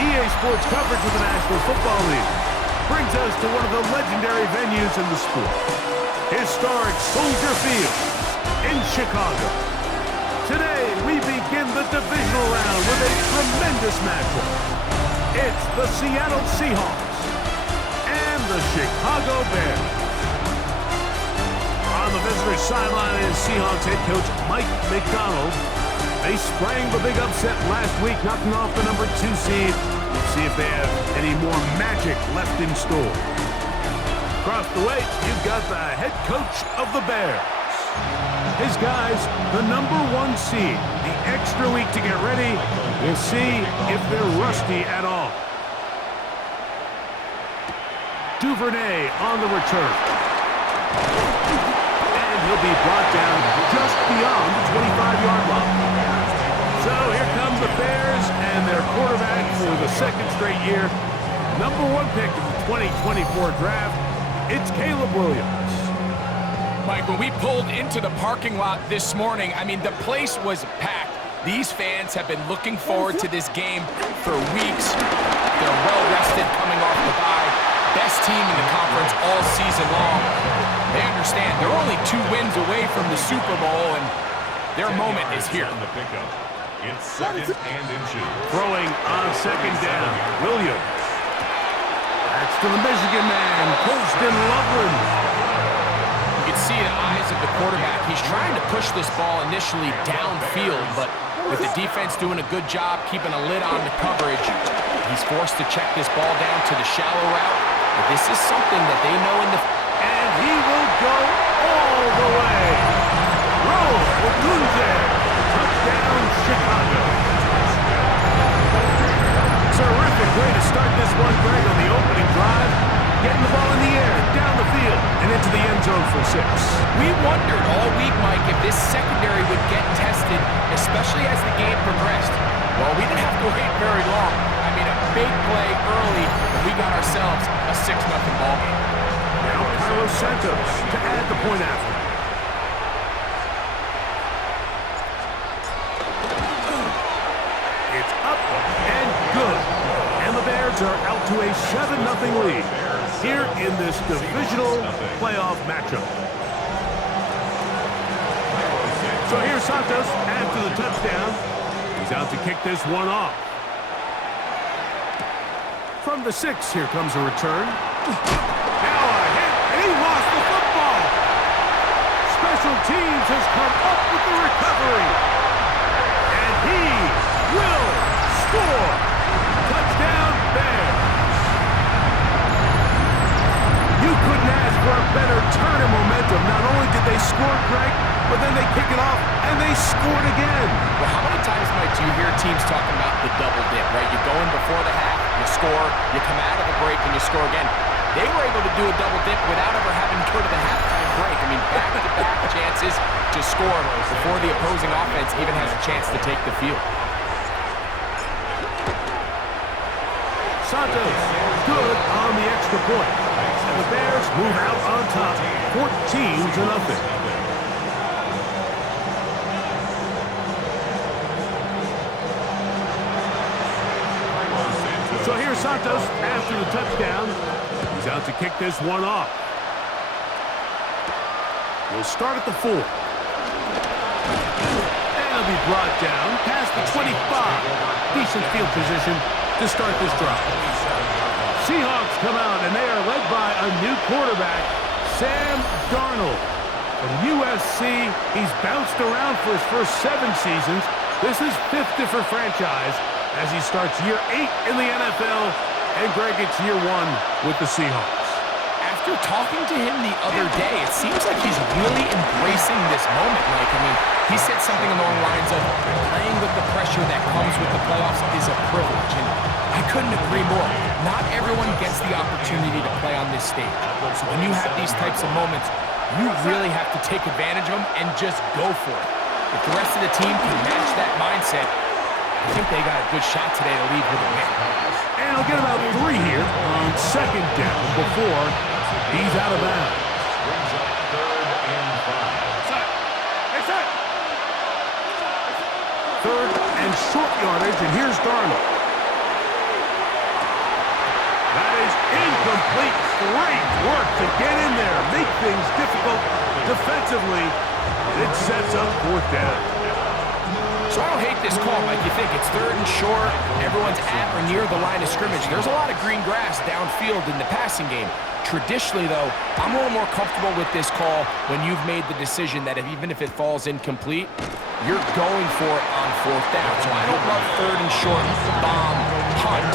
EA Sports coverage of the National Football League brings us to one of the legendary venues in the sport, historic Soldier Field in Chicago. Today, we begin the divisional round with a tremendous matchup. It's the Seattle Seahawks and the Chicago Bears. On the visitor's sideline is Seahawks head coach Mike McDonald. They sprang the big upset last week, knocking off the number 2 seed. We'll see if they have any more magic left in store. Across the way, you've got the head coach of the Bears. His guys, the number 1 seed, the extra week to get ready. We'll see if they're rusty at all. Duvernay on the return. And he'll be brought down just beyond the 25-yard line. So here comes the Bears and their quarterback for the second straight year. Number 1 pick in the 2024 draft, it's Caleb Williams. Mike, when we pulled into the parking lot this morning, I mean, the place was packed. These fans have been looking forward to this game for weeks. They're well-rested coming off the bye. Best team in the conference all season long. They understand they're only 2 wins away from the Super Bowl, and their moment is here. It's second and inches. Throwing on second down, Williams. That's to the Michigan man, Colston Loveland. You can see the eyes of the quarterback. He's trying to push this ball initially downfield, but with the defense doing a good job keeping a lid on the coverage, he's forced to check this ball down to the shallow route. But this is something that they know in the... And he will go all the way. Roll, Ogunze. Touchdown, Chicago. Terrific way to start this one, Greg, on the opening drive. Getting the ball in the air, down the field, and into the end zone for 6. We wondered all week, Mike, if this secondary would get tested, especially as the game progressed. Well, we didn't have to wait very long. I mean, a big play early, and we got ourselves a 6-0 ball game. Now Carlos Santos to add the point after. It's up and good. And the Bears are out to a 7-0 lead here in this divisional playoff matchup. So here's Santos after the touchdown. He's out to kick this one off. From the 6, here comes a return. Now a hit, and he lost the football. Special teams has come up with the recovery. And he will score. Touchdown, Bears. You couldn't ask for a better turn of momentum. Not only did they score, Greg, but then they kick it off, and they scored again. Well, how many times, Mike, do you hear teams talking about the double dip, right? You go in before the half, you score, you come out of the break, and you score again. They were able to do a double dip without ever having to go to the halftime break. I mean, back-to-back chances to score before the opposing offense even has a chance to take the field. Santos, good on the extra point. And the Bears move out on top, 14-0. So here's Santos after the touchdown. He's out to kick this one off. We'll start at the 4. And he'll be brought down past the 25. Decent field position to start this drive. Seahawks come out, and they are led by a new quarterback, Sam Darnold. From USC, he's bounced around for his first 7 seasons. This is 5th different franchise as he starts year 8 in the NFL, and Greg, it's year 1 with the Seahawks. After talking to him the other day, it seems like he's really embracing this moment. Like, I mean, he said something along the lines of playing with the pressure that comes with the playoffs is a privilege, and I couldn't agree more. Not everyone gets the opportunity to play on this stage. So when you have these types of moments, you really have to take advantage of them and just go for it. If the rest of the team can match that mindset, I think they got a good shot today to lead with a win. And he'll get about 3 here on second down before he's out of bounds. Brings up 3rd and 5. 3rd and short yardage, and here's Darnold. That is incomplete. Great work to get in there, make things difficult defensively. It sets up fourth down. So I don't hate this call, Mike. You think it's third and short, everyone's at or near the line of scrimmage. There's a lot of green grass downfield in the passing game. Traditionally, though, I'm a little more comfortable with this call when you've made the decision that even if it falls incomplete, you're going for it on fourth down. So I don't love third and short, bomb, punt.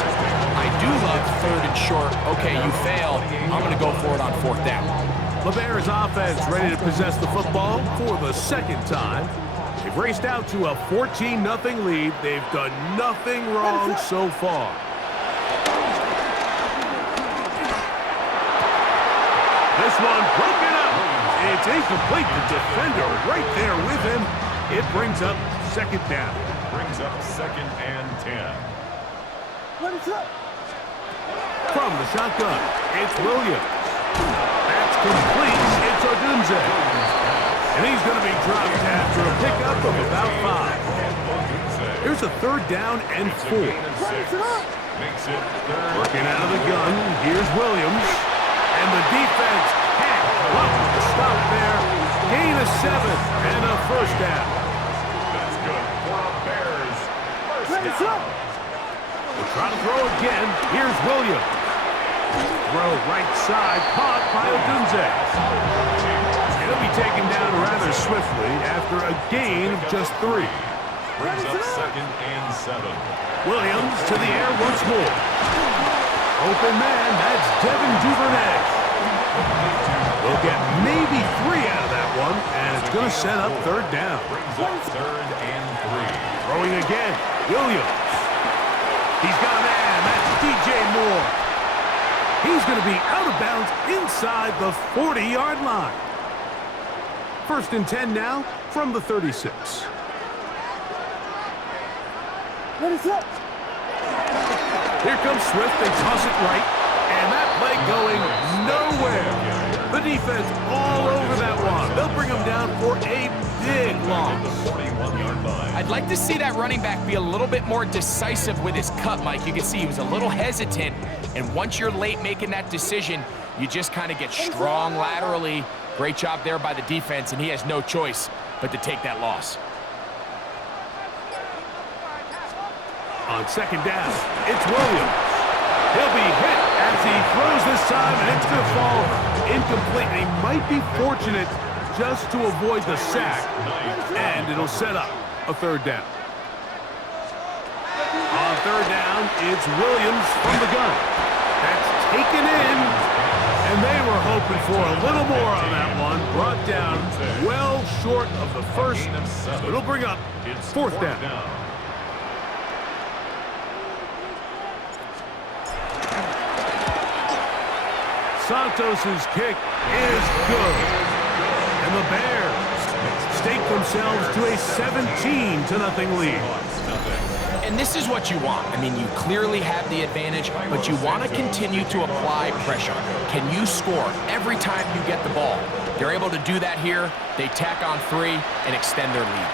I do love third and short, okay, you fail, I'm going to go for it on fourth down. The Bears offense ready to possess the football for the second time. They've raced out to a 14-0 lead. They've done nothing wrong so far. This one broken up. It's incomplete. The defender right there with him. It brings up second down. Brings up 2nd and 10. From the shotgun, it's Williams. That's complete. It's Odunze. And he's going to be dropped after a pickup of about 5. Here's a third down and 4. Makes it 3rd. Working out of the gun, here's Williams. And the defense can't come up with a stop there. Gain of 7 and a first down. That's good for a Bears. First down. They'll try to throw again. Here's Williams. Throw right side, caught by Odunze. He'll be taken down rather swiftly after a gain of just 3. Brings up 2nd and 7. Williams to the air once more. Open man, that's Devin Duvernay. We'll get maybe 3 out of that one, and it's going to set up third down. Brings up 3rd and 3. Throwing again, Williams. He's got a man, that's DJ Moore. He's going to be out of bounds inside the 40-yard line. 1st and 10 now from the 36. Here comes Swift. They toss it right. And that play going nowhere. The defense all over that one. They'll bring him down for a big loss. I'd like to see that running back be a little bit more decisive with his cut, Mike. You can see he was a little hesitant. And once you're late making that decision, you just kind of get strong laterally. Great job there by the defense, and he has no choice but to take that loss. On second down, it's Williams. He'll be hit as he throws this time, and it's going to fall incomplete. And he might be fortunate just to avoid the sack, and it'll set up a third down. On third down, it's Williams from the gun. That's taken in, and they were hoping for a little more on that one. Brought down well short of the first. So it'll bring up fourth down. Santos' kick is good. And the Bears stake themselves to a 17-0 lead. And this is what you want. I mean, you clearly have the advantage, but you want to continue to apply pressure. Can you score every time you get the ball? They're able to do that here. They tack on 3 and extend their lead.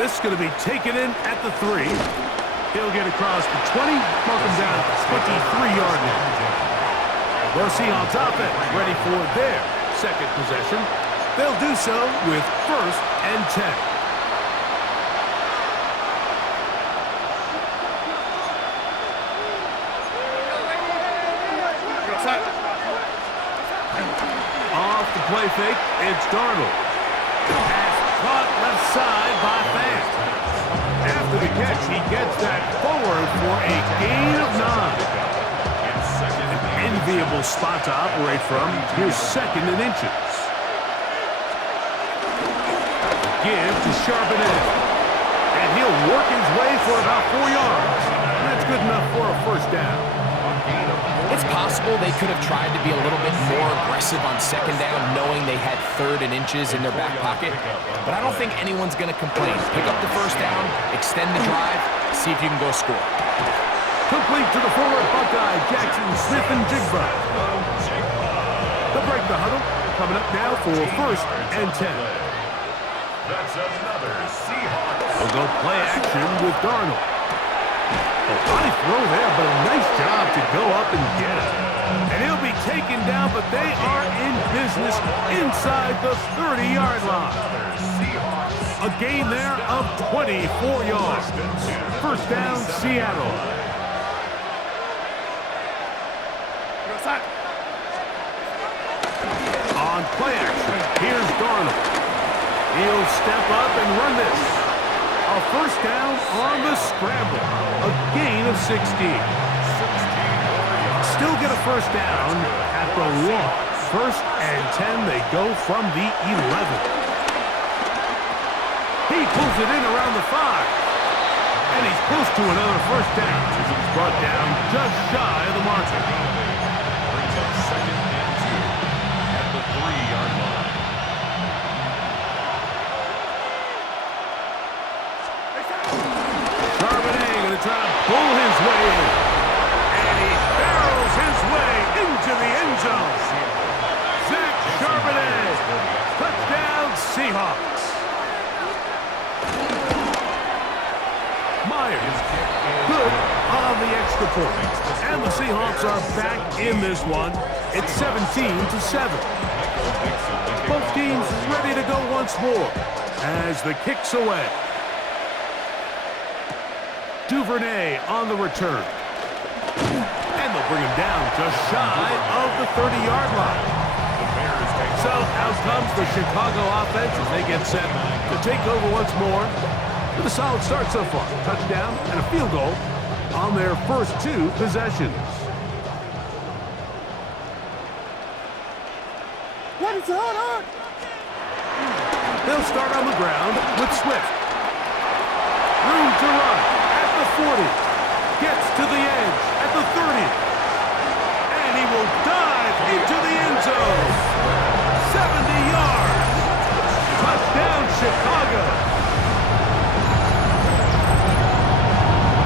This is going to be taken in at the 3. He'll get across the 20, mark him down at the 23-yard line. The Seahawks offense ready for their second possession. They'll do so with 1st and 10. Off the play fake, it's Darnold. Pass caught left side by Fant. After the catch, he gets that forward for a gain of 9. Enviable spot to operate from. Here's 2nd and inches. Give to sharpen it. And he'll work his way for about 4 yards. That's good enough for a first down. It's possible they could have tried to be a little bit more aggressive on second down, knowing they had 3rd and inches in their back pocket. But I don't think anyone's going to complain. Pick up the first down, extend the drive, see if you can go score. Complete to the former Buckeye, Jackson, Smith, and Jigba. They'll break the huddle. Coming up now for 1st and 10. That's another Seahawks. We'll go play action with Darnold. A funny throw there, but a nice job job to go up and get him. And he'll be taken down, but they are in business inside the 30-yard line. A gain there of 24 yards. First down, Seattle. On play action, here's Darnold. He'll step up and run this. A first down on the scramble. A gain of 16. Still get a first down at the 1. First and 10, they go from the 11. He pulls it in around the 5. And he's close to another first down as he's brought down just shy of the marker. Brings up second and 2 at the 3-yard line. Charbonnet going to try to pull his way in. And he barrels his way into the end zone. Zach Charbonnet. Touchdown, Seahawks. Myers. Good on the extra point. And the Seahawks are back in this one. It's 17-7. Both teams ready to go once more as the kick's away. Duvernay on the return. And they'll bring him down just shy of the 30-yard line. So out comes the Chicago offense as they get set to take over once more. With a solid start so far. Touchdown and a field goal on their first 2 possessions. What is going on? They'll start on the ground with Swift. Room to run at the 40. Gets to the edge at the 30. And he will dive into the end zone. 70 yards. Touchdown, Chicago.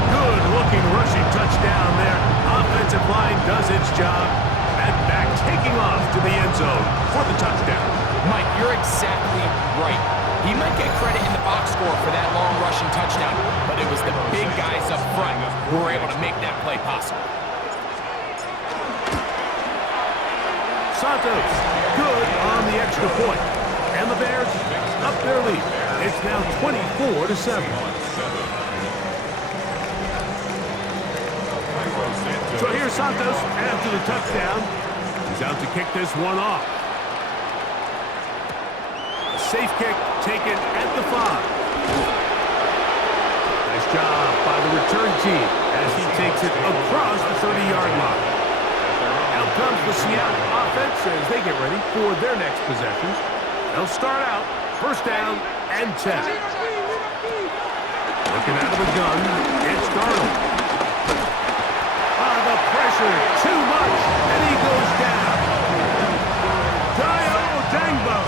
Good-looking rushing touchdown there. Offensive line does its job. And back taking off to the end zone for the touchdown. Mike, you're exactly right. He might get credit in the box score for that long rushing touchdown, but it was the big guys up front who were able to make that play possible. Santos, good on the extra point. And the Bears up their lead. It's now 24-7. So here's Santos after the touchdown. He's out to kick this one off. A safe kick taken at the 5. Nice job by the return team as he takes it across the 30-yard line. Out comes the Seattle offense as they get ready for their next possession. They'll start out first down and 10. Looking out of the gun, it's Darnold. The pressure, too much, and he goes down. Dio Dangbo.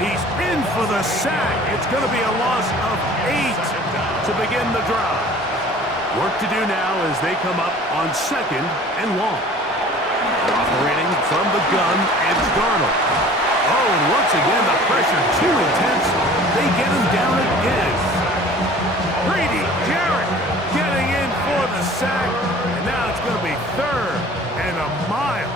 He's in for the sack. It's going to be a loss of 8 to begin the drive. Work to do now as they come up on second and long. Operating from the gun, it's Darnold. Oh, and once again, the pressure too intense. They get him down again. Grady Jarrett getting in for the sack. And now it's going to be 3rd and a mile.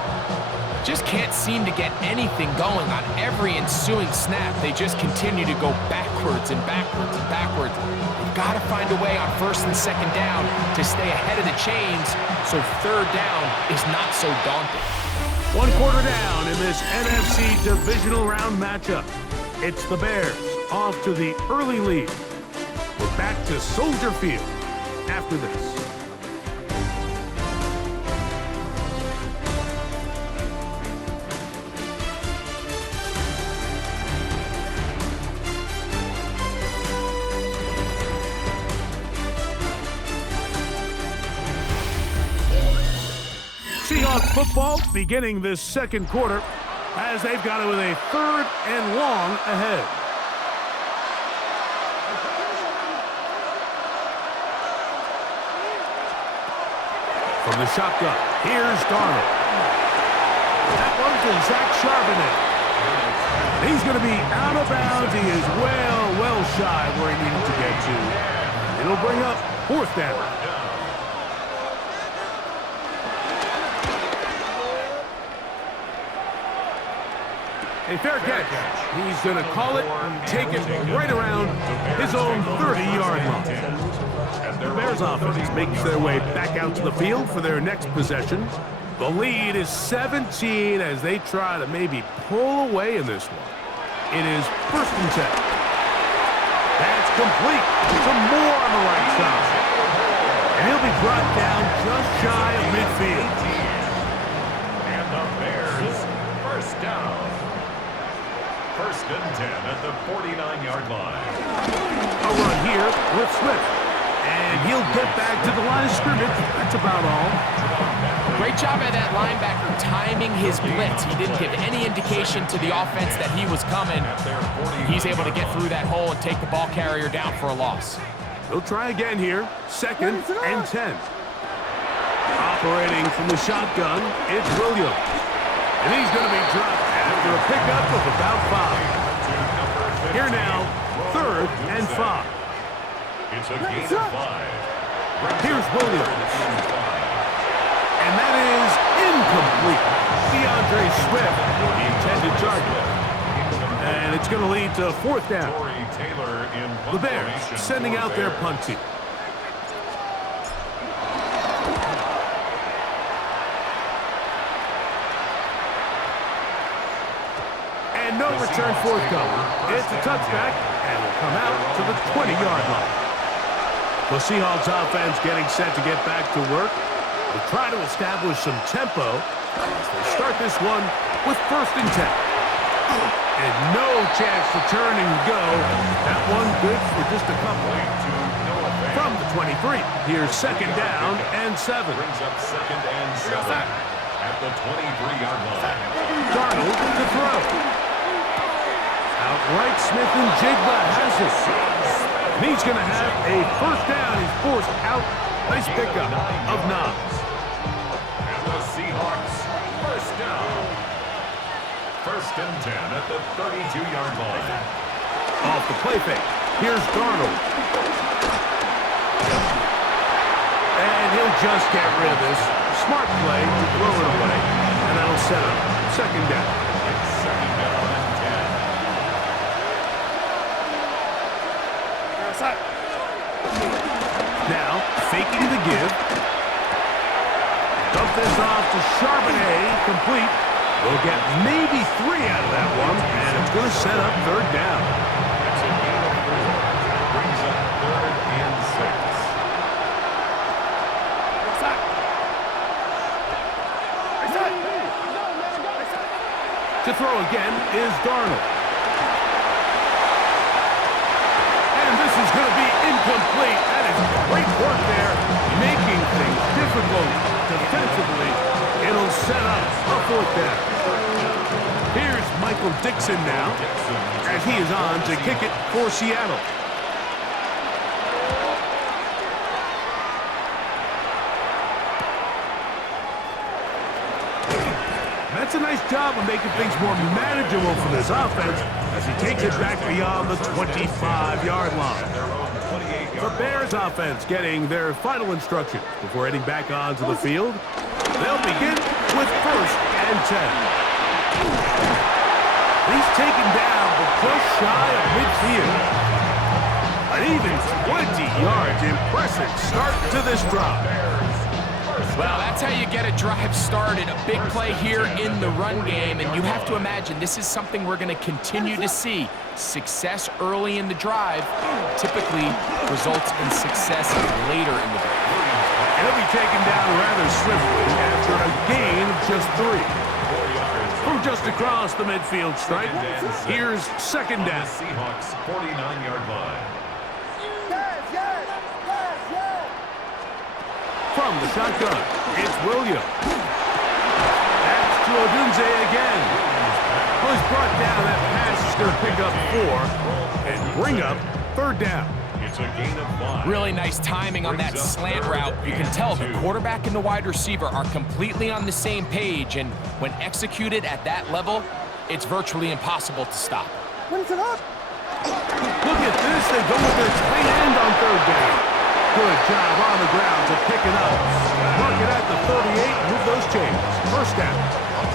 Just can't seem to get anything going on every ensuing snap. They just continue to go backwards and backwards and backwards. They've got to find a way on first and second down to stay ahead of the chains so 3rd down is not so daunting. 1 quarter down in this NFC divisional round matchup. It's the Bears off to the early lead. We're back to Soldier Field after this. Seahawks football beginning this second quarter as they've got it with a 3rd and long ahead. From the shotgun, here's Darnold. That one to Zach Charbonnet. And he's going to be out of bounds. He is well shy where he needed to get to. It'll bring up 4th down. A fair catch. He's going to call it and take it right around his own 30-yard line. The Bears offense makes their way back out to the field for their next possession. The lead is 17 as they try to maybe pull away in this one. It is 1st and 10. That's complete. Some more on the right side. And he'll be brought down just shy of midfield. And the Bears, 1st down. 1st and 10 at the 49-yard line. A run here with Swift. And he'll get back to the line of scrimmage. That's about all. Great job by that linebacker timing his blitz. He didn't give any indication to the offense that he was coming. He's able to get through that hole and take the ball carrier down for a loss. They'll try again here. 2nd and 10. Operating from the shotgun, it's Williams. And he's going to be dropped after a pickup of about 5. Here now, 3rd and 5. It's a gain of 5. Here's Williams. And that is incomplete. DeAndre Swift, the intended target. And it's going to lead to 4th down. The Bears sending out their punt team. And no return forthcoming. It's a touchback, and will come out to the 20-yard line. The Seahawks offense getting set to get back to work. They'll try to establish some tempo as they start this one with 1st and 10. And no chance to turn and go. That one good for just a couple. From the 23, here's 2nd down and 7. Brings up 2nd and 7 at the 23-yard line. Darnold to throw. Outright Smith and Jigba has it. And he's going to have a 1st down. He's forced out. Nice pickup of Knobs. And the Seahawks, 1st down. 1st and 10 at the 32-yard line. Off the play fake. Here's Darnold. And he'll just get rid of this. Smart play to throw it away. And that'll set up 2nd down. It's 2nd down and 10. Now, faking the give. Dump this off to Charbonnet, complete. We'll get maybe 3 out of that one, and it's going to set up 3rd down. It's a gain of 4. Brings up 3rd and 6. To throw again is Darnold. And this is going to be incomplete. That is great work there, making things difficult defensively. It'll set up a 4th down. Here's Michael Dixon now, as he is on to kick it for Seattle. That's a nice job of making things more manageable for this offense as he takes it back beyond the 25-yard line. The Bears offense getting their final instructions before heading back onto the field. They'll begin with 1st and 10. He's taken down but just shy of midfield. An even 20 yards. Impressive start to this drive. Well, that's how you get a drive started. A big play here in the run game, and you have to imagine this is something we're going to continue to see. Success early in the drive typically results in success later in the drive. He'll be taken down rather swiftly after a gain of just 3. From just across the midfield stripe, here's 2nd down. Seahawks 49-yard line. From the shotgun, it's Williams. That's to Odunze again. Well, he's brought down. That pass is going to pick up 4 and bring up 3rd down. It's a gain of 5. Really nice timing on that slant route. You can tell the quarterback and the wide receiver are completely on the same page, and when executed at that level, it's virtually impossible to stop. Look at this. They go with their tight end on 3rd down. Good job on the ground to pick it up. Mark it at the 38, move those chains. 1st down.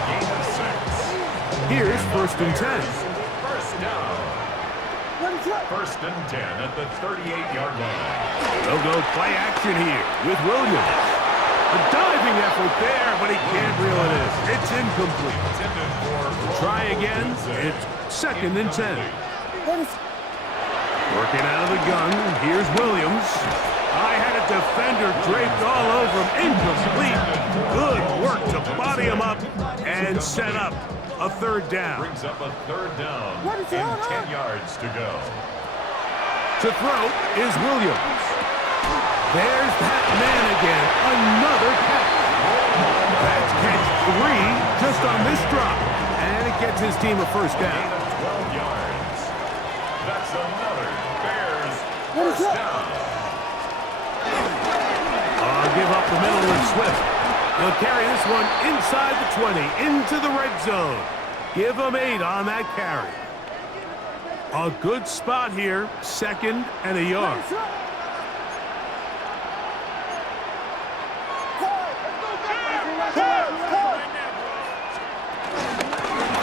Gain of 6. Here's 1st and 10. First down. 1st and 10 at the 38-yard line. They'll go play action here with Williams. A diving effort there, but he can't reel it in. It's incomplete. Try again. It's 2nd and 10. Working out of the gun. Here's Williams. I had a defender draped all over him. Incomplete. Good work to body him up and set up a 3rd down. Brings up a 3rd down and 10 yards to go. To throw is Williams. There's that man again. Another catch. That's catch 3 just on this drop. And it gets his team a 1st down. Gain of 12 yards. That's another Bears 1st down. Give up the middle with Swift. He'll carry this one inside the 20, into the red zone. Give him 8 on that carry. A good spot here, 2nd and a yard.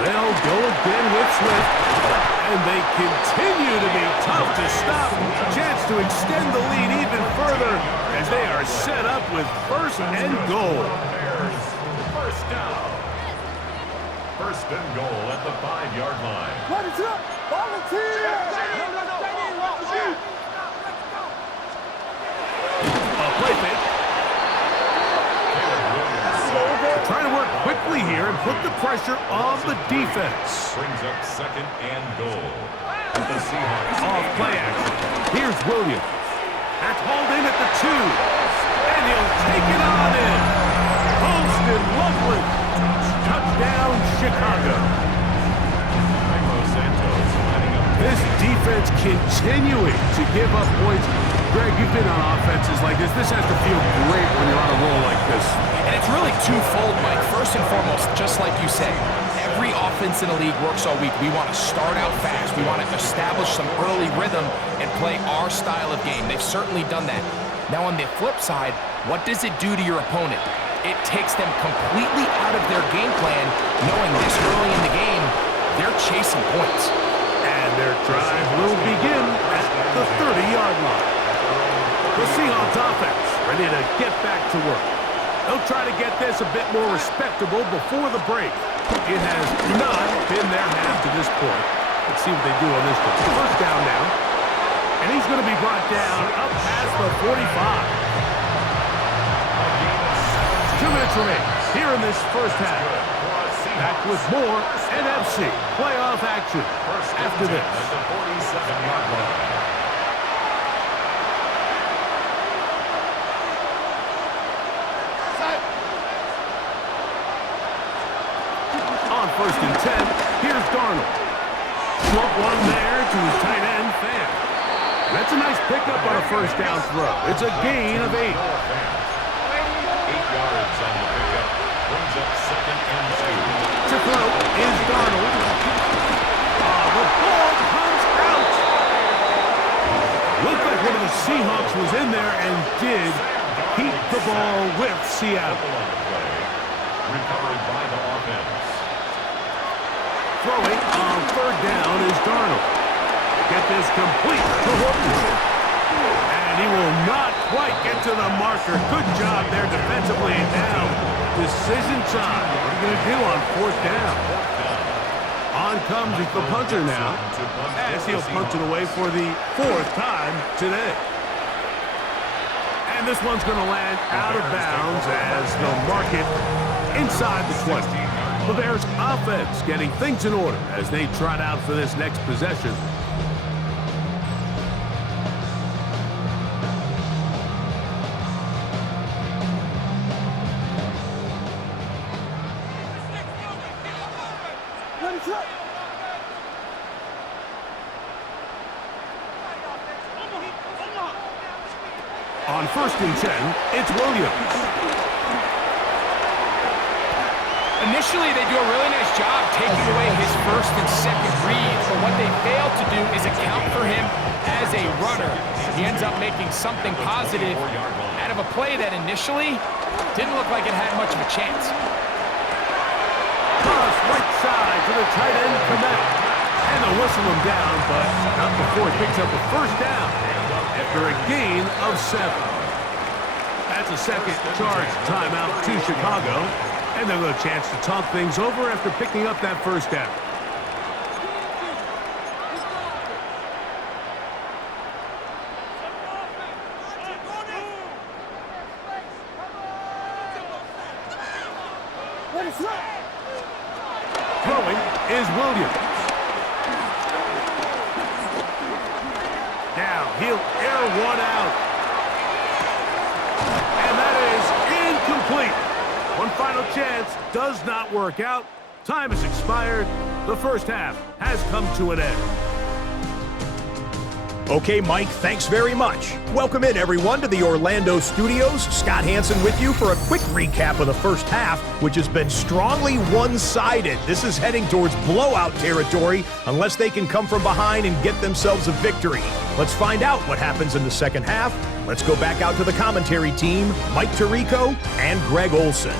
They'll go again with Swift, and they continue to be tough to stop. Chance to extend the lead even further as they are set up with 1st and goal. Bears 1st down. 1st and goal at the 5-yard line. A play fake. Trying to work quickly here and put the pressure on the defense. Brings up 2nd and goal. The Seahawks. Off play action. Here's Williams. That's hauled in at the 2. And he'll take it on in. Holston Loveland. Touchdown, Chicago. This defense continuing to give up points. Greg, you've been on offenses like this. This has to feel great when you're on a roll like this. And it's really twofold, Mike. First and foremost, just like you said, every offense in the league works all week. We want to start out fast. We want to establish some early rhythm and play our style of game. They've certainly done that. Now, on the flip side, what does it do to your opponent? It takes them completely out of their game plan, knowing this early in the game, they're chasing points. And their drive will begin at the 30-yard line. The Seahawks offense ready to get back to work. They'll try to get this a bit more respectable before the break. It has not been their half to this point. Let's see what they do on this one. 1st down now. And he's going to be brought down up past the 45. 2 minutes remain here in this 1st half. Back with more NFC playoff action after this. At the 47-yard line. On 1st and 10, here's Darnold. Short one there to his tight end, Fan. That's a nice pickup on a 1st down throw. It's a gain of 8. 8 yards on the pickup. Brings up 2nd and 2. To throw is Darnold. The ball comes out. Looked like one of the Seahawks was in there and did keep the ball with Seattle. Recovered by the offense. Throwing on 3rd down is Darnold. Get this complete to Horton. And he will not quite get to the marker. Good job there defensively. Now, decision time. What are you going to do on 4th down? On comes the punter now, as he'll punt it away for the 4th time today. And this one's going to land out of bounds as they'll mark it inside the 20. The Bears offense getting things in order as they trot out for this next possession. On 1st and 10, it's Williams. Initially, they do a really nice job taking away his 1st and 2nd reads, but what they fail to do is account for him as a runner. He ends up making something positive out of a play that initially didn't look like it had much of a chance. Cross right side to the tight end, Komet. And they'll whistle him down, but not before he picks up a first down after a gain of 7. That's a second charge timeout to Chicago. And they'll get a chance to talk things over after picking up that first down. Throwing is Williams. Now he'll air one out. And that is incomplete. One final chance does not work out. Time has expired. The first half has come to an end. Okay, Mike, thanks very much. Welcome in, everyone, to the Orlando studios. Scott Hansen with you for a quick recap of the first half, which has been strongly one-sided. This is heading towards blowout territory unless they can come from behind and get themselves a victory. Let's find out what happens in the second half. Let's go back out to the commentary team, Mike Tirico and Greg Olson.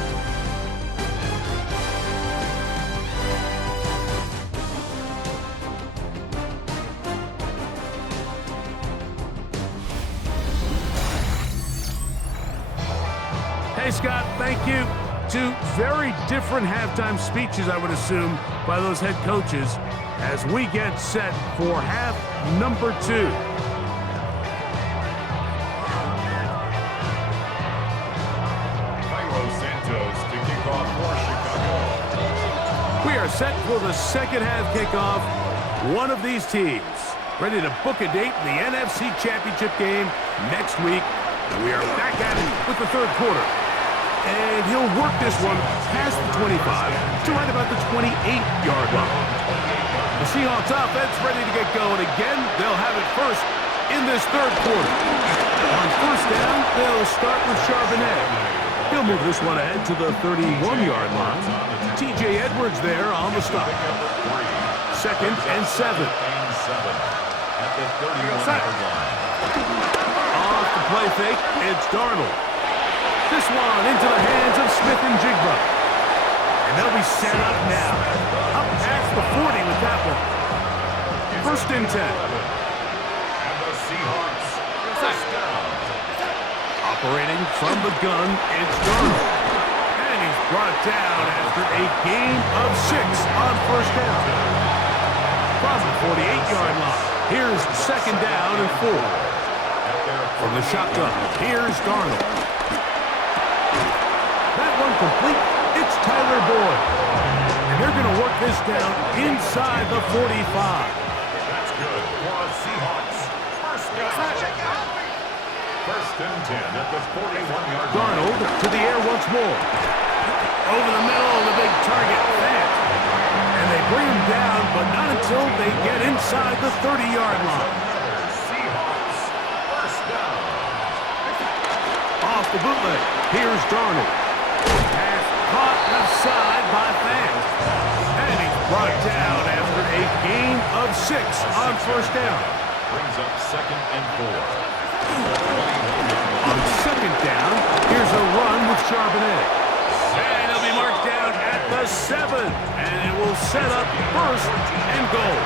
Hey, Scott, thank you. Two very different halftime speeches, I would assume, by those head coaches as we get set for half number 2. To kick off for Chicago. We are set for the second half kickoff. One of these teams ready to book a date in the NFC Championship game next week. And we are back at it with the third quarter. And he'll work this one past the 25 to right about the 28-yard line. The Seahawks offense ready to get going again. They'll have it first in this third quarter. On first down, they'll start with Charbonnet. He'll move this one ahead to the 31-yard line. T.J. Edwards there on the stop. 2nd and 7. At the 31-yard line. Off the play fake, it's Darnold. This one into the hands of Smith and Jigba. And they'll be set up now. Up past the 40 with that one. 1st and 10. And the Seahawks first down. Operating from the gun, it's Darnold. And he's brought down after a gain of 6 on first down. From the 48-yard line, here's 2nd down and 4. From the shotgun, here's Darnold. That one complete, it's Tyler Boyd. And they're going to work this down inside the 45. That's good for the Seahawks. First down. 1st and 10 at the 41-yard line. Darnold to the air once more. Over the middle, the big target, Fant. And they bring him down, but not until they get inside the 30-yard line. Seahawks first down. Off the bootleg, here's Darnold. Pass caught left side by Fant. And he's brought down after a gain of 6 on first down. Brings up 2nd and 4. On 2nd down, here's a run with Charbonnet. And he'll be marked down at the 7. And it will set up 1st and goal.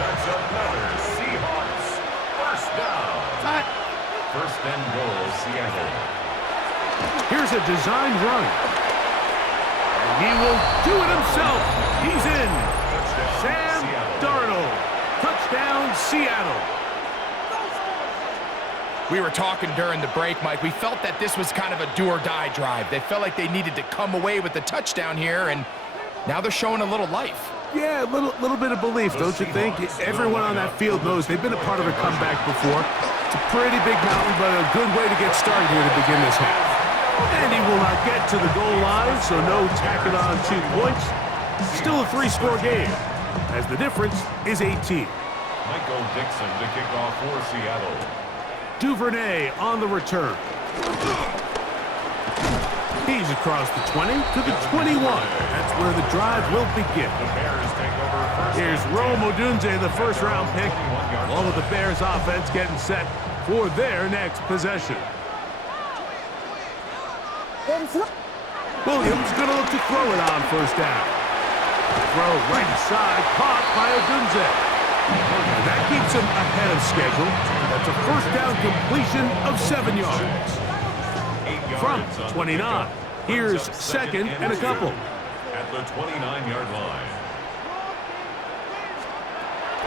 That's another Seahawks first down. 1st and goal, Seattle. Here's a designed run. And he will do it himself. He's in. Sam Darnold. Touchdown, Seattle. We were talking during the break, Mike. We felt that this was kind of a do-or-die drive. They felt like they needed to come away with the touchdown here, and now they're showing a little life. Yeah, a little bit of belief, don't you think? Everyone on that field knows they've been a part of a comeback before. It's a pretty big mountain, but a good way to get started here to begin this half. And he will not get to the goal line, so no tacking on 2 points. Still a 3-score game, as the difference is 18. Michael Dixon to kick off for Seattle. Duvernay on the return. He's across the 20 to the 21. That's where the drive will begin. The Bears take over first. Here's Rome Odunze, the first-round pick, along with the Bears offense getting set for their next possession. Williams going to look to throw it on first down. Throw right side, caught by Odunze. And that keeps him ahead of schedule. That's a first down completion of 7 yards. From 29, here's second and a couple. At the 29-yard line.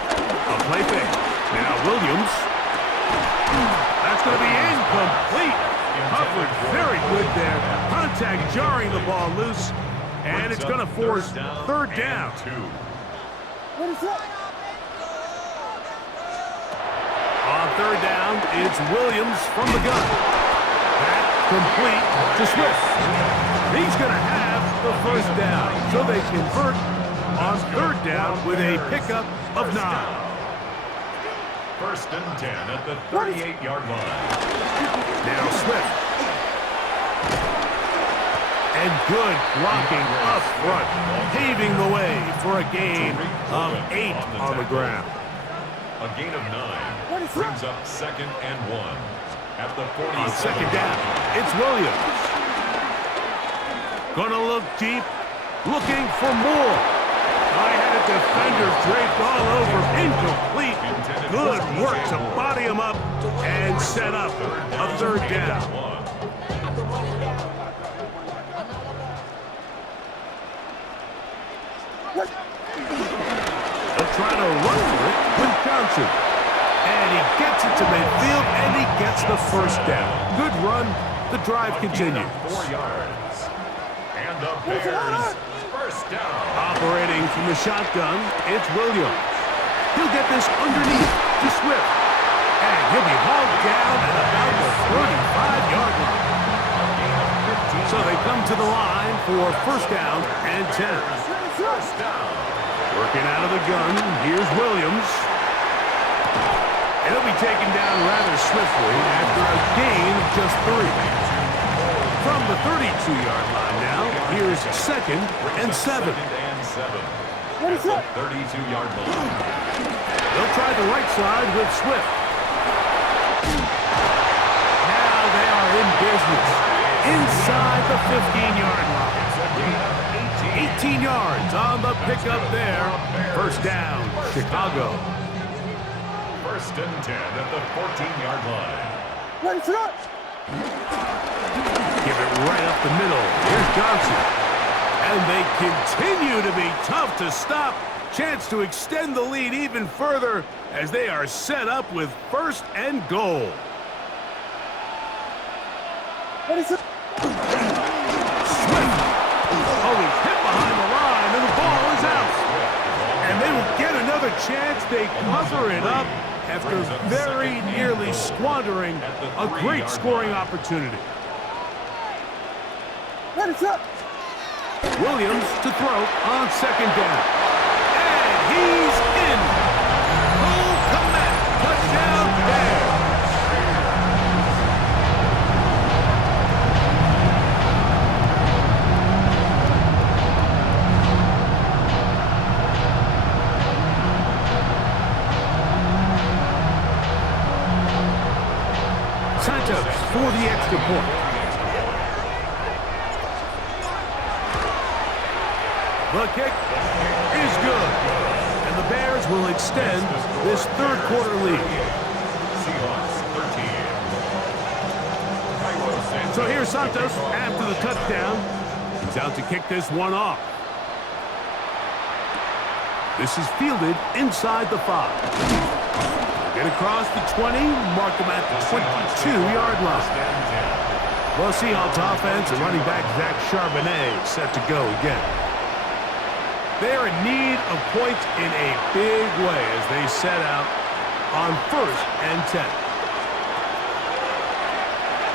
A play fake. Now Williams. That's going to be incomplete. Coverage very good there. Contact jarring the ball loose. And it's going to force third down. On third down, it's Williams from the gun. That complete to Swift. He's going to have the first down. So they convert on third down with a pickup of 9. First and 10 at the 38-yard line. Now Swift. And good blocking up front, paving the way for a gain of 8 on the ground. A gain of 9 brings up second and 1 at the 40. On second down, it's Williams. Gonna look deep, looking for more. I had a defender draped all over, incomplete. Good work to body him up and set up a third down. They'll try to run for it with Johnson. And he gets it to midfield, and he gets the first down. Good run. The drive continues. 4 yards. And the Bears first down. Operating from the shotgun, it's Williams. He'll get this underneath to Swift. And he'll be hauled down at about the 35-yard line. So they come to the line for first down and 10. First down. Working out of the gun, here's Williams. He'll be taken down rather swiftly after a gain of just 3. From the 32-yard line now, here's second and 7. What is that? 32-yard line. They'll try the right side with Swift. Now they are in business. Inside the 15-yard line. 18 yards on the pickup there. First down, Chicago. First and 10 at the 14-yard line. Give it right up the middle. Here's Johnson. And they continue to be tough to stop. Chance to extend the lead even further as they are set up with first and goal. Swift. Oh, he's hit behind the line, and the ball is out. And they will get another chance. They cover it up after very nearly squandering a great scoring opportunity. Williams to throw on second down. And he's in. Full command. Touchdown Bears. Santos for the extra point. The kick is good. And the Bears will extend this third quarter lead. So here's Santos after the touchdown. He's out to kick this one off. This is fielded inside the 5. Get across the 20, mark him at the 22-yard line. Well, Seahawks offense and running back Zach Charbonnet set to go again. They are in need of points in a big way as they set out on first and 10.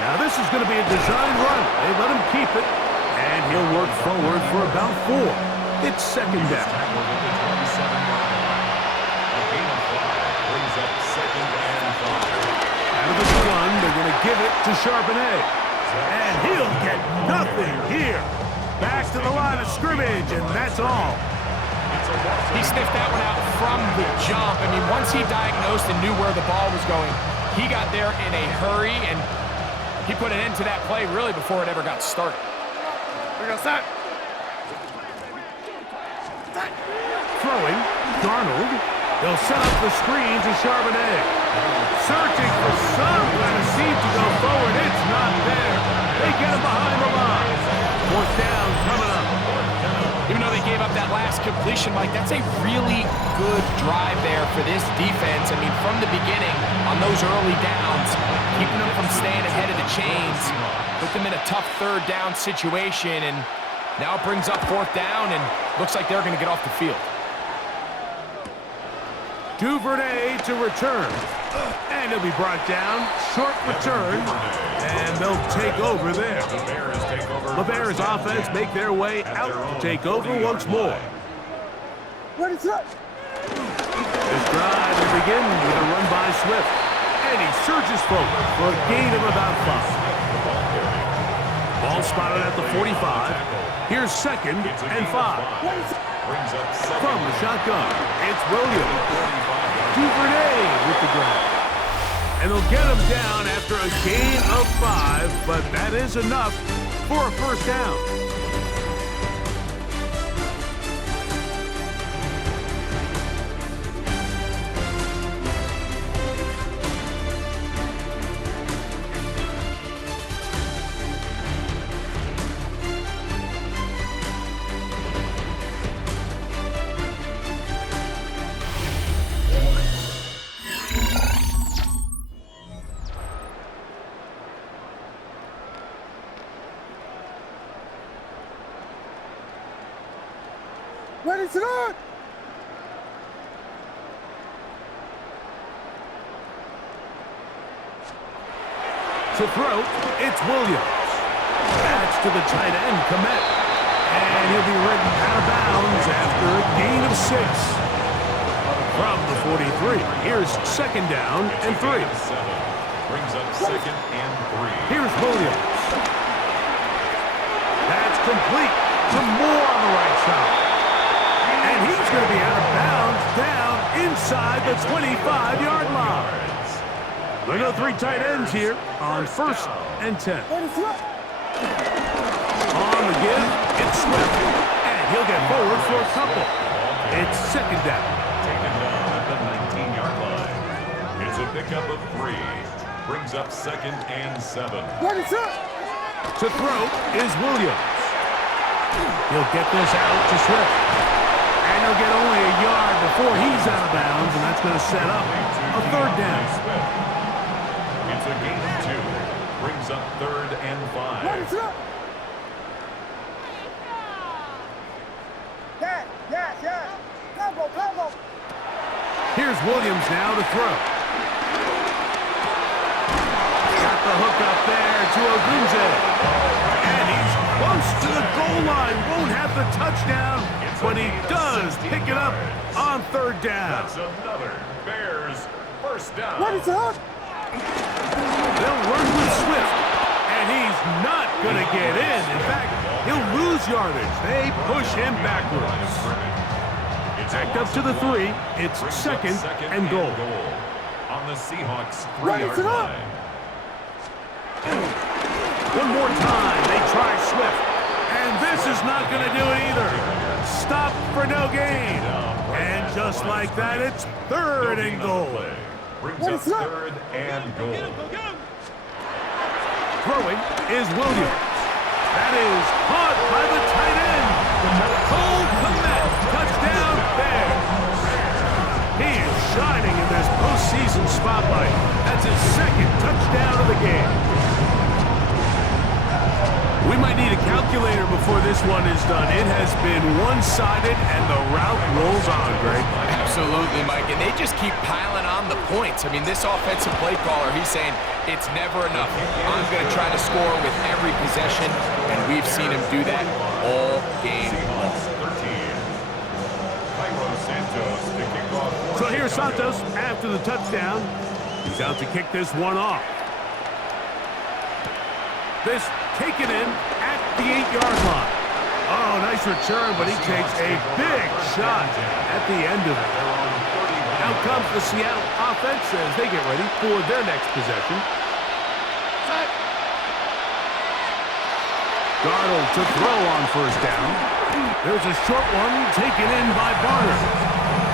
Now this is going to be a design run. They let him keep it, and he'll work forward for about 4. It's second down. Out of the gun, they're going to give it to Charbonnet. And he'll get nothing here. Back to the line of scrimmage, and that's all. He sniffed that one out from the jump. I mean, once he diagnosed and knew where the ball was going, he got there in a hurry, and he put an end to that play really before it ever got started. We're going to start. Throwing, Darnold. They'll set up the screen to Charbonnet. Searching for some kind of seam to go forward. It's not there. They get him behind the line. Fourth down coming up. Even though they gave up that last completion, Mike, that's a really good drive there for this defense. I mean, from the beginning, on those early downs, keeping them from staying ahead of the chains, put them in a tough third down situation, and now it brings up fourth down, and looks like they're going to get off the field. Duvernay to return. And he'll be brought down. Short return. And they'll take over there. The Bears offense make their way out to take over once more. Ready, set. This drive will begin with a run by Swift. And he surges forward for a gain of about 5. Ball spotted at the 45. Here's 2nd and 5. From the shotgun, it's Williams. Duvernay with the grab. And they'll get him down after a gain of 5, but that is enough for a first down. Ready, set. To throw, it's Williams. That's to the tight end, Komet. And he'll be ridden out of bounds after a gain of 6. From the 43, here's 2nd down and 3. Brings up 2nd and 3. Here's Williams. That's complete to Moore on the right side. And he's going to be out of bounds down inside the 25-yard line. There are 3 tight ends here on 1st and 10. Ready, set. On the give, it's Swift. And he'll get forward for a couple. It's 2nd down. Taken down at the 19-yard line. It's a pickup of 3. Brings up 2nd and 7. Ready, set. To throw is Williams. He'll get this out to Swift. And he'll get only a yard before he's out of bounds, and that's going to set up a 3rd down. It's a gain of 2. Brings up 3rd and 5. Ready, set. Yes. Combo. Here's Williams now to throw. Got the hook up there to Ogunze. And he's close to the goal line. Won't have the touchdown, but he does pick it up on 3rd down. That's another Bears first down. Ready, set. They'll run with Swift, and he's not going to get in. In fact, he'll lose yardage. They push him backwards. Backed up to the 3. It's 2nd and goal. On the Seahawks 3-yard line. One more time, they try Swift. And this is not going to do it either. Stop for no gain. And just like that, it's 3rd and goal. Brings up 3rd and goal. Throwing is Williams. That is caught by the tight end. Cole Komet, touchdown Bears. He is shining in this postseason spotlight. That's his 2nd touchdown of the game. We might need a calculator before this one is done. It has been one-sided, and the route rolls on, Greg. Absolutely, Mike, and they just keep piling on the points. I mean, this offensive play caller, he's saying it's never enough. I'm going to try to score with every possession, and we've seen him do that all game long. So here's Santos after the touchdown. He's out to kick this one off. This taken in at the 8-yard line. Oh, nice return, but he takes a big shot at the end of it. Out comes the Seattle offense as they get ready for their next possession. Darnold to throw on first down. There's a short one taken in by Barner.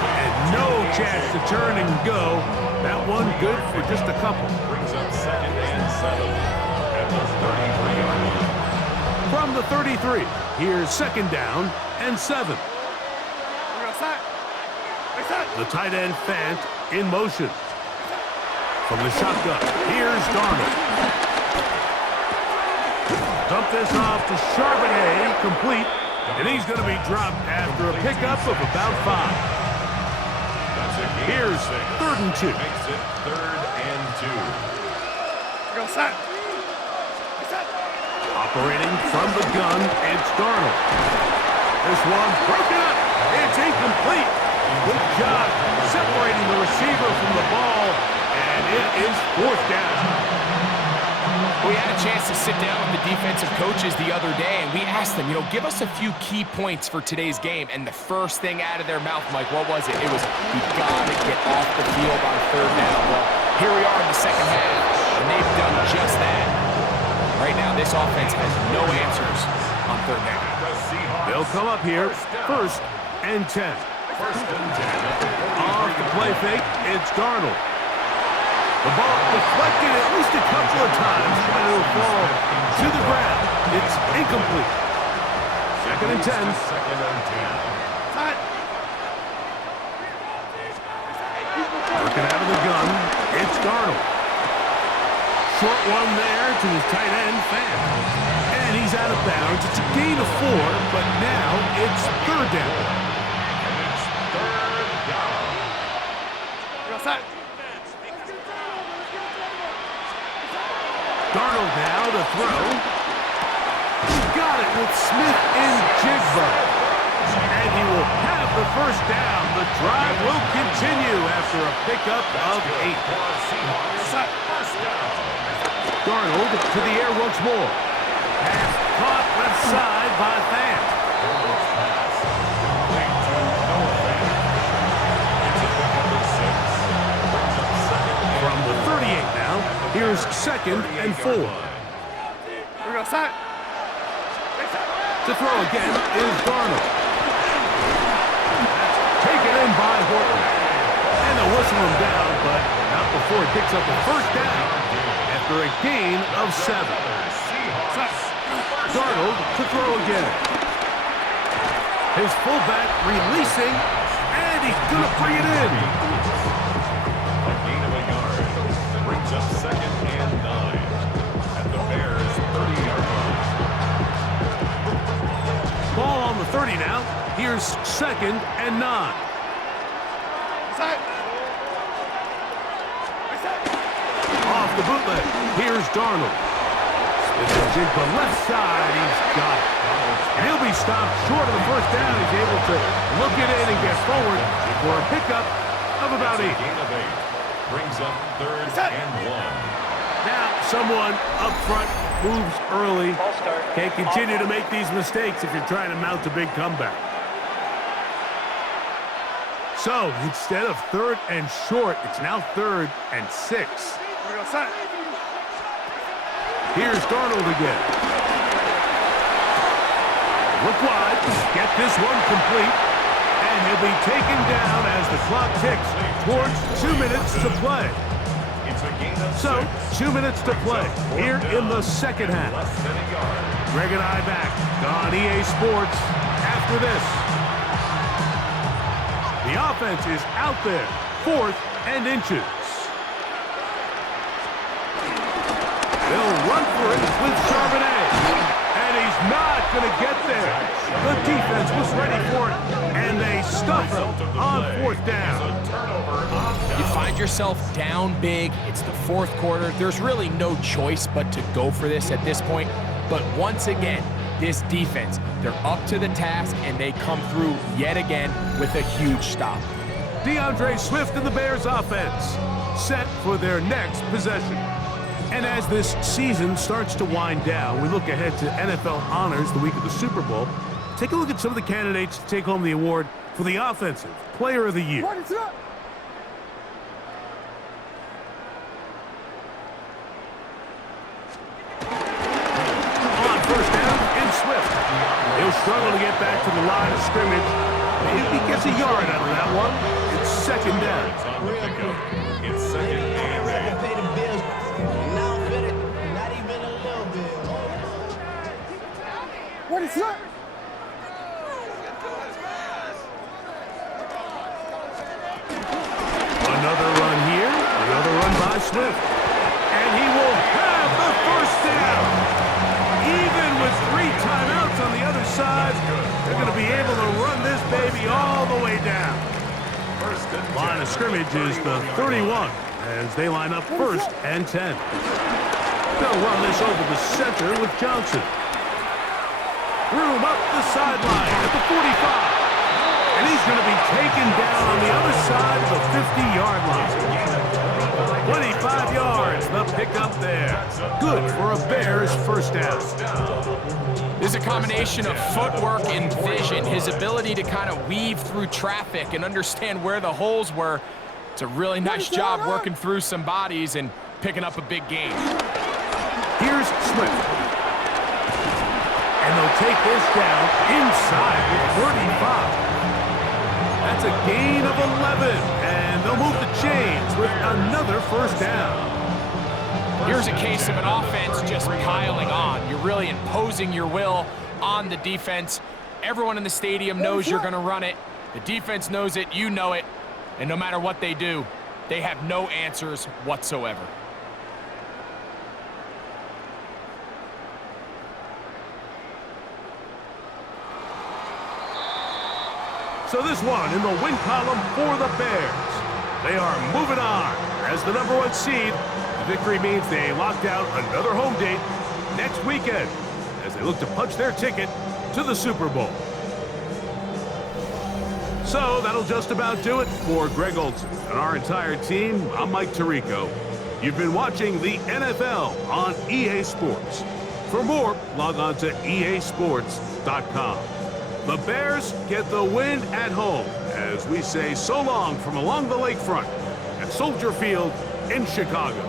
And no chance to turn and go. That one good for just a couple. Brings up 2nd and 7 at the 33-yard line. From the 33, here's 2nd down and 7. The tight end Fant in motion. From the shotgun, here's Darnold. Dump this off to Charbonnet, complete. And he's going to be dropped after a pickup of about 5. Here's 3rd and 2. Makes it 3rd and 2. Operating from the gun, it's Darnold. This one broken up. It's incomplete. Good job separating the receiver from the ball, and it is 4th down. We had a chance to sit down with the defensive coaches the other day, and we asked them, give us a few key points for today's game. And the first thing out of their mouth, Mike, what was it? It was, we got to get off the field on 3rd down. Well, here we are in the 2nd half, and they've done just that. Right now, this offense has no answers on 3rd down. They'll come up here, 1st and 10. 1st and 10. Off the play fake, it's Darnold. The ball deflected at least a couple of times, and it'll fall to the ground. It's incomplete. 2nd and 10. 2nd and 10. Working out of the gun, it's Darnold. Short one there to his tight end, Fant. And he's out of bounds. It's a gain of 4, but now it's 3rd down. And it's 3rd down. Darnold now to throw. Got it with Smith and Jigba. And he will have the 1st down. The drive will continue after a pickup of 8. Darnold to the air once more. Pass caught left side by Fant. From the 38 now, here's 2nd and 4. To throw again is Darnold. That's taken in by Horton. And they'll whistle him down, but not before he picks up a 1st down after a gain of 7. Darnold to throw again. His fullback releasing, and he's going to bring it in. A gain of a yard. Brings up 2nd and 9 at the Bears' 30-yard line. Ball on the 30 now. Here's 2nd and 9. Off the bootleg. Here's Darnold. Smith and Jigba left side. He's got it. And he'll be stopped short of the 1st down. He's able to look it in and get forward for a pickup of about 8. Gain of 8. Brings up 3rd and 1. Now someone up front moves early. Can't continue to make these mistakes if you're trying to mount a big comeback. So instead of 3rd and short, it's now 3rd and 6. Here's Darnold again. Look wide, get this one complete, and he'll be taken down as the clock ticks towards 2 minutes to play. It's a gain of So, 6. 2 minutes to play here in the 2nd half. Less than a yard. Greg and I back on EA Sports after this. The offense is out there, 4th and inches. They'll run for it with Charbonnet. And he's not going to get there. The defense was ready for it, and they stuff him on 4th down. You find yourself down big. It's the 4th quarter. There's really no choice but to go for this at this point. But once again, this defense, they're up to the task, and they come through yet again with a huge stop. DeAndre Swift and the Bears offense set for their next possession. And as this season starts to wind down, we look ahead to NFL honors the week of the Super Bowl. Take a look at some of the candidates to take home the award for the Offensive Player of the Year. What is up? On 1st down, will struggle to get back to the line of scrimmage. Maybe he gets a yard out of that one. It's second down. It's on the pickup. It's second and 8. Pay the bills. Now I'm fit it. Not even a little bit. Ready, set. Another run here. Another run by Swift. And he will have the first down. Even with 3 timeouts on the other side, they're going to be able to run this baby all the way down. First and 10. Line of scrimmage is the 31 as they line up first and 10. They'll run this over the center with Johnson. Room up the sideline at the 45. And he's going to be taken down on the other side of the 50-yard line. 25 yards, the pickup there. Good for a Bears first down. There's a combination of footwork and vision, his ability to kind of weave through traffic and understand where the holes were. It's a really nice job working through some bodies and picking up a big gain. Here's Swift. And they'll take this down inside with 35. That's a gain of 11, and they'll move the chains with another first down. Here's a case of an offense just piling on. You're really imposing your will on the defense. Everyone in the stadium knows you're going to run it. The defense knows it, you know it, and no matter what they do, they have no answers whatsoever. So this one in the win column for the Bears. They are moving on as the #1 seed. The victory means they locked out another home date next weekend as they look to punch their ticket to the Super Bowl. So that'll just about do it for Greg Olson and our entire team. I'm Mike Tirico. You've been watching the NFL on EA Sports. For more, log on to easports.com. The Bears get the win at home as we say so long from along the lakefront at Soldier Field in Chicago.